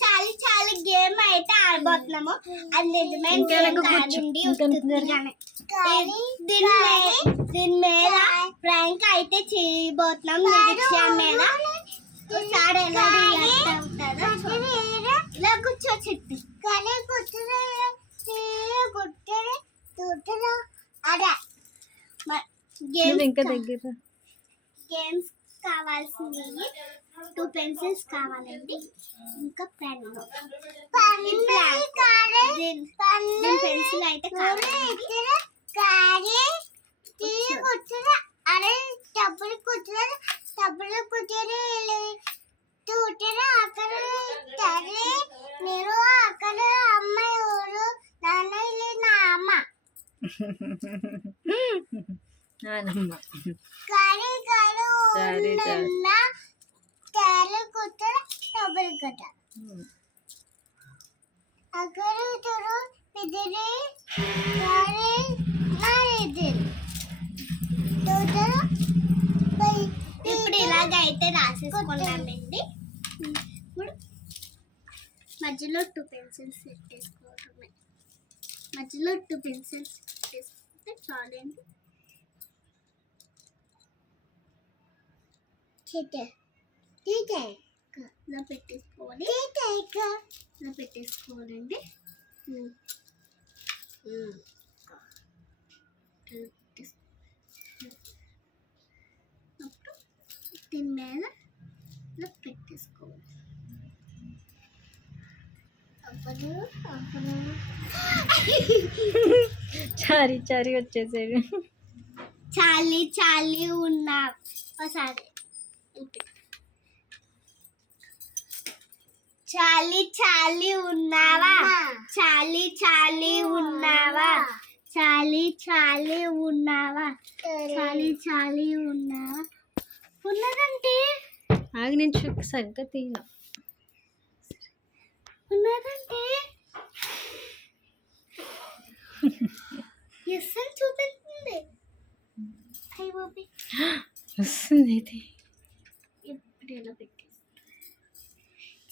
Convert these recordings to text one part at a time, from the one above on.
చాలా చాలా గేమ్ అయితే ఆడబోతున్నాము. అది నిజమే దీని మీద ప్రాంక్ అయితే చేయబోతున్నాం. నిరీక్ష మీద ఇలా కూర్చో చెట్టు అదే గేమ్స్ కావాల్సినవి 2 పెన్సిల్స్ కావాలండి, ఇంకా పెన్. పెన్సిల్ అయితే మీరు అక్కడ అమ్మాయి ఊరు నాన్న నా అమ్మ ఇప్పుడు ఇలాగైతే రాసేసుకున్నామండి. ఇప్పుడు మధ్యలో 2 పెన్సిల్స్ పెట్టేసుకోవడమే. మధ్యలో 2 పెన్సిల్స్ పెట్టేసుకుంటే చాలండి. ఇలా పెట్టేసుకోవాలి. ఇలా పెట్టేసుకోవాలండి. అప్పుడు దీని మీద ఇలా పెట్టేసుకోవాలి. చారి చారి వచ్చేసేది. చాలి చాలి ఉన్నా ఒకసారి చాలి చాలి ఉన్నావా, చాలి చాలి ఉన్నావా, చాలి చాలి ఉన్నావా, చాలి చాలి ఉన్నావా. ఉన్నదంటే ఆగి నుంచి సరిగ్గా తీయ ఉన్నదంటే ఎస్ అని చూపిస్తుంది. వస్తుంది అయితే ఇప్పుడు ఎలా పెట్టేసి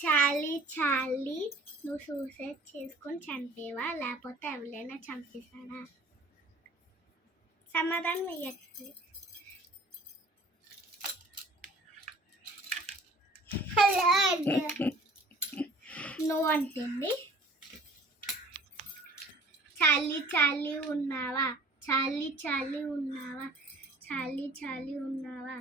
చాలి చాలి నువ్వు సూసైడ్ చేసుకొని చంపేవా, లేకపోతే ఎవరైనా చంపేశారా? సమాధానం వేయచ్చు. నువ్వు అంటుంది చాలి చాలి ఉన్నావా, చాలి చాలి ఉన్నావా, చాలి చాలి ఉన్నావా.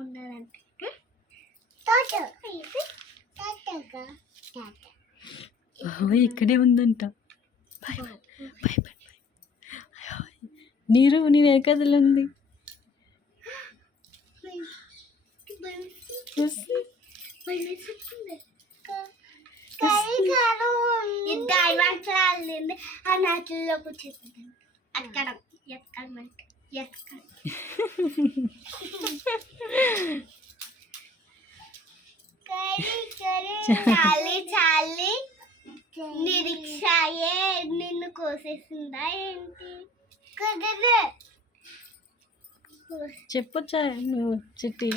ఉన్నదంటే ఇక్కడే ఉందంట. నీరు నీ వెనకదలు ఉంది. ఆ నాటిలో కూర్చోండి. అక్కడ ఎక్కడమంటే చాలి చాలి నిరీక్షయే నిన్ను కోసేసిందా ఏంటి? చెప్పొచ్చా నువ్వు చిట్టి?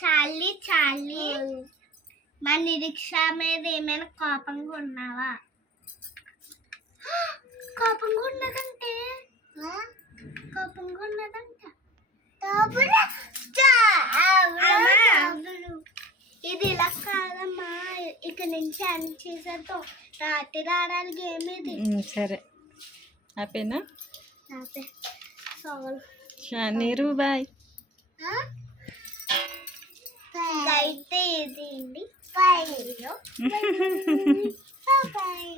చాలి చాలి మా నిరీక్ష మీద ఏమైనా కోపంగా ఉన్నావా? కోపంగా ఉన్నదంటే కోపంగా ఉన్నదంట. ఇది ఇలా కాదమ్మా, ఇక నుంచి అన్ని చేసేద్దాం. రాత్రి ఆడాలి గేమ్ ఇది. సరే ఆపేనా? నీరు బాయ్. అయితే ఇది అండి బాయ్. బాయ్.